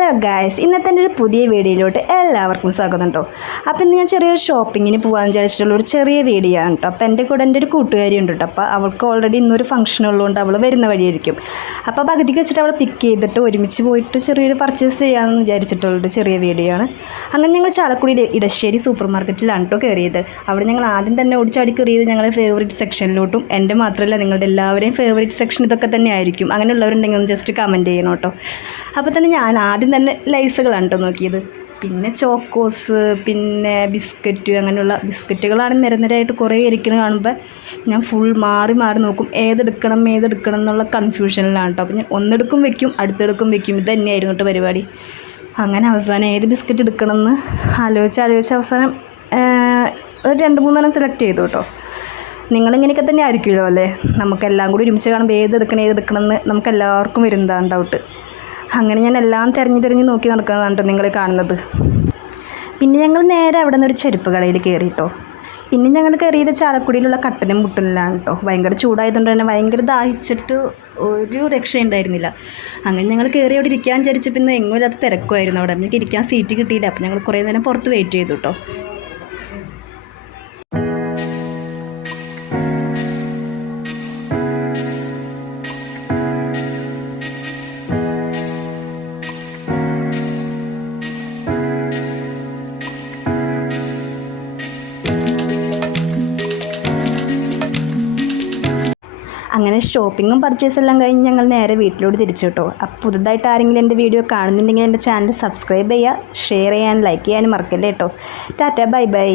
Hello guys, ഇന്നത്തെ എൻ്റെ ഒരു പുതിയ വീഡിയോയിലോട്ട് എല്ലാവർക്കും സ്വാഗതം കേട്ടോ. അപ്പോൾ ഇന്ന് ഞാൻ ചെറിയൊരു ഷോപ്പിങ്ങിന് പോകാമെന്ന് വിചാരിച്ചിട്ടുള്ള ഒരു ചെറിയ വീഡിയോ ആണ് കേട്ടോ. അപ്പോൾ എൻ്റെ കൂടെ എൻ്റെ ഒരു കൂട്ടുകാരി ഉണ്ട് കേട്ടോ. അപ്പോൾ അവൾക്ക് ഓൾറെഡി ഇന്നൊരു ഫംഗ്ഷൻ ഉള്ളതുകൊണ്ട് അവൾ വരുന്ന വഴിയായിരിക്കും. അപ്പോൾ പകുതിക്ക് വെച്ചിട്ട് അവളെ പിക്ക് ചെയ്തിട്ട് ഒരുമിച്ച് പോയിട്ട് ചെറിയൊരു പർച്ചേസ് ചെയ്യാമെന്ന് വിചാരിച്ചിട്ടുള്ളൊരു ചെറിയ വീഡിയോ ആണ്. അങ്ങനെ ഞങ്ങൾ ചാലക്കുടി ഇടശ്ശേരി സൂപ്പർ മാർക്കറ്റിലാണ് കേട്ടോ കയറിയത്. അവിടെ ഞങ്ങൾ ആദ്യം തന്നെ ഓടിച്ചാടി കയറിയത് ഞങ്ങളുടെ ഫേവറേറ്റ് സെക്ഷനിലോട്ടും. എൻ്റെ മാത്രമല്ല നിങ്ങളുടെ എല്ലാവരെയും ഫേവറേറ്റ് സെക്ഷൻ ഇതൊക്കെ തന്നെ ആയിരിക്കും. അങ്ങനെയുള്ളവരുണ്ടെങ്കിൽ ഒന്ന് ജസ്റ്റ് കമൻറ്റ് ചെയ്യണം കേട്ടോ. അപ്പോൾ തന്നെ ഞാൻ ആദ്യം തന്നെ ലൈസുകളാണ് കേട്ടോ നോക്കിയത്. പിന്നെ ചോക്കോസ്, പിന്നെ ബിസ്ക്കറ്റ്, അങ്ങനെയുള്ള ബിസ്ക്കറ്റുകളാണ് നിരനിരയായിട്ട് കുറേ ഇരിക്കുന്നത് കാണുമ്പോൾ ഞാൻ ഫുൾ മാറി നോക്കും ഏതെടുക്കണം എന്നുള്ള കൺഫ്യൂഷനിലാണ് കേട്ടോ. അപ്പോൾ ഞാൻ ഒന്നെടുക്കും വെക്കും, അടുത്തെടുക്കും വെക്കും, ഇത് തന്നെയായിരുന്നു കേട്ടോ പരിപാടി. അങ്ങനെ അവസാനം ഏത് ബിസ്ക്കറ്റ് എടുക്കണമെന്ന് ആലോചിച്ച് അവസാനം ഒരു 2-3 സെലക്ട് ചെയ്തു കേട്ടോ. നിങ്ങളിങ്ങനെയൊക്കെ തന്നെ ആയിരിക്കുമല്ലോ അല്ലേ? നമുക്കെല്ലാം കൂടി ഒരുമിച്ച് കാണുമ്പോൾ ഏതെടുക്കണം എന്ന് നമുക്കെല്ലാവർക്കും വരുന്നതാണ് ഡൗട്ട്. അങ്ങനെ ഞാൻ എല്ലാം തിരഞ്ഞ് നോക്കി നടക്കുന്നതാണ് കേട്ടോ നിങ്ങൾ കാണുന്നത്. പിന്നെ ഞങ്ങൾ നേരെ അവിടെ നിന്ന് ഒരു ചെരുപ്പ് കടയിൽ കയറി കേട്ടോ. പിന്നെ ഞങ്ങൾ കയറിയത് ചാലക്കുടിയിലുള്ള കട്ടനും മുട്ടലിലാണ് കേട്ടോ. ഭയങ്കര ചൂടായതുകൊണ്ട് തന്നെ ഭയങ്കര ദാഹിച്ചിട്ട് ഒരു രക്ഷയുണ്ടായിരുന്നില്ല. അങ്ങനെ ഞങ്ങൾ കയറി അവിടെ ഇരിക്കാൻ വിചാരിച്ച് പിന്നെ എങ്ങും ഇല്ലാത്ത തിരക്കുമായിരുന്നു അവിടെ. ഞങ്ങൾക്ക് ഇരിക്കാൻ സീറ്റ് കിട്ടിയില്ല. അപ്പോൾ ഞങ്ങൾ കുറേ നേരം പുറത്ത് വെയിറ്റ് ചെയ്തു കേട്ടോ. അങ്ങനെ ഷോപ്പിങ്ങും പർച്ചേസെല്ലാം കഴിഞ്ഞ് ഞങ്ങൾ നേരെ വീട്ടിലോട്ട് തിരിച്ചു കേട്ടോ. അപ്പോൾ പുതുതായിട്ട് ആരെങ്കിലും എൻ്റെ വീഡിയോ കാണുന്നുണ്ടെങ്കിൽ എൻ്റെ ചാനൽ സബ്സ്ക്രൈബ് ചെയ്യുക, ഷെയർ ചെയ്യാൻ, ലൈക്ക് ചെയ്യാനും മറക്കല്ലേ കേട്ടോ. Tata, bye bye.